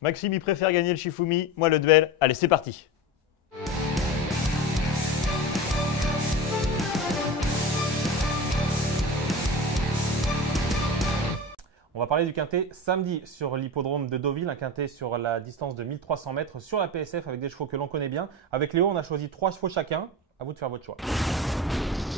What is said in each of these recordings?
Maxime, il préfère gagner le Shifumi, moi le duel. Allez, c'est parti. On va parler du quintet samedi sur l'hippodrome de Deauville, un quintet sur la distance de 1300 mètres sur la PSF avec des chevaux que l'on connaît bien. Avec Léo, on a choisi 3 chevaux chacun. À vous de faire votre choix.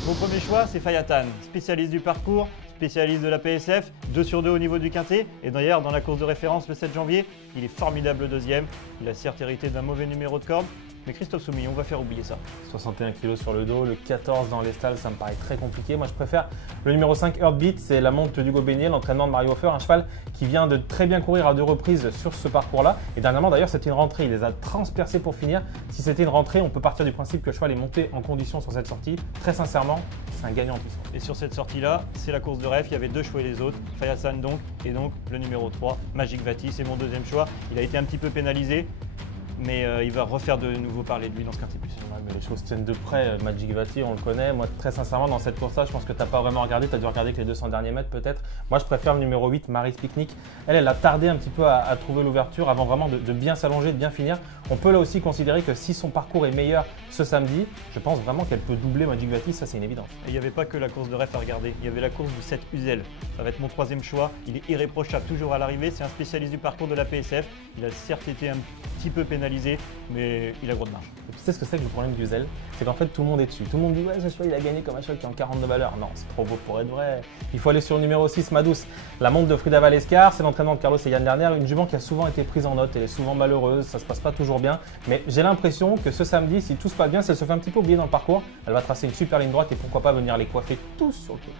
Mon premier choix, c'est Fayatan, spécialiste du parcours, spécialiste de la PSF, 2 sur 2 au niveau du quintet. Et d'ailleurs, dans la course de référence le 7 janvier, il est formidable deuxième. Il a certes hérité d'un mauvais numéro de corde, mais Christophe Soumillon, on va faire oublier ça. 61 kg sur le dos, le 14 dans les stalles, ça me paraît très compliqué. Moi, je préfère le numéro 5, Heartbeat, c'est la monte d'Hugo Beignet, l'entraînement de Mario Hofer, un cheval qui vient de très bien courir à 2 reprises sur ce parcours-là. Et dernièrement, d'ailleurs, c'était une rentrée, il les a transpercés pour finir. Si c'était une rentrée, on peut partir du principe que le cheval est monté en condition sur cette sortie. Très sincèrement, c'est un gagnant en puissance. Et sur cette sortie-là, c'est la course de rêve, il y avait 2 chevaux et les autres, Fayatan donc, et donc le numéro 3, Magic Vati, c'est mon deuxième choix. Il a été un petit peu pénalisé, mais il va refaire de nouveau parler de lui dans ce quintet plus. Ouais, mais les choses tiennent de près. Magic Vati, on le connaît. Moi, très sincèrement, dans cette course-là, je pense que tu n'as pas vraiment regardé. Tu as dû regarder que les 200 derniers mètres peut-être. Moi, je préfère le numéro 8, Mary's Picnic. Elle a tardé un petit peu à trouver l'ouverture avant vraiment de bien s'allonger, de bien finir. On peut là aussi considérer que si son parcours est meilleur ce samedi, je pense vraiment qu'elle peut doubler Magic Vati. Ça, c'est une évidence. Et il n'y avait pas que la course de rêve à regarder. Il y avait la course du 7 Uzel. Ça va être mon troisième choix. Il est irréprochable toujours à l'arrivée. C'est un spécialiste du parcours de la PSF. Il a certes été un petit peu pénalisé, mais il a gros de marge. Et tu sais ce que c'est que le problème du Uzel? C'est qu'en fait, tout le monde est dessus. Tout le monde dit ouais, ce cheval il a gagné comme un cheval qui est en 42 valeurs. Non, c'est trop beau pour être vrai. Il faut aller sur le numéro 6, Madouce. La monte de Frida Valescar, c'est l'entraînement de Carlos et Yann Dernière. Une jument qui a souvent été prise en note. Elle est souvent malheureuse, ça se passe pas toujours bien. Mais j'ai l'impression que ce samedi, si tout se passe bien, si elle se fait un petit peu oublier dans le parcours, elle va tracer une super ligne droite et pourquoi pas venir les coiffer tous sur le côté.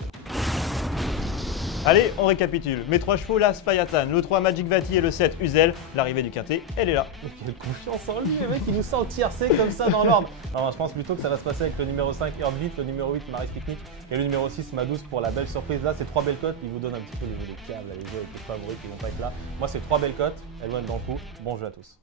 Allez, on récapitule. Mes 3 chevaux, l'As Fayatan, le 3 Magic Vati et le 7 Uzel. L'arrivée du quintet, elle est là. Quelle confiance en lui, le mec, il nous sent tiercé comme ça dans l'ordre. Non, je pense plutôt que ça va se passer avec le numéro 5, Heartbeat, le numéro 8, Mary's Picnic et le numéro 6, Madouce pour la belle surprise. Là, c'est 3 belles cotes. Ils vous donnent un petit peu les jeux des câbles, les jeux avec les favoris qui vont pas être là. Moi, c'est 3 belles cotes. Elles vont être dans le coup. Bon jeu à tous.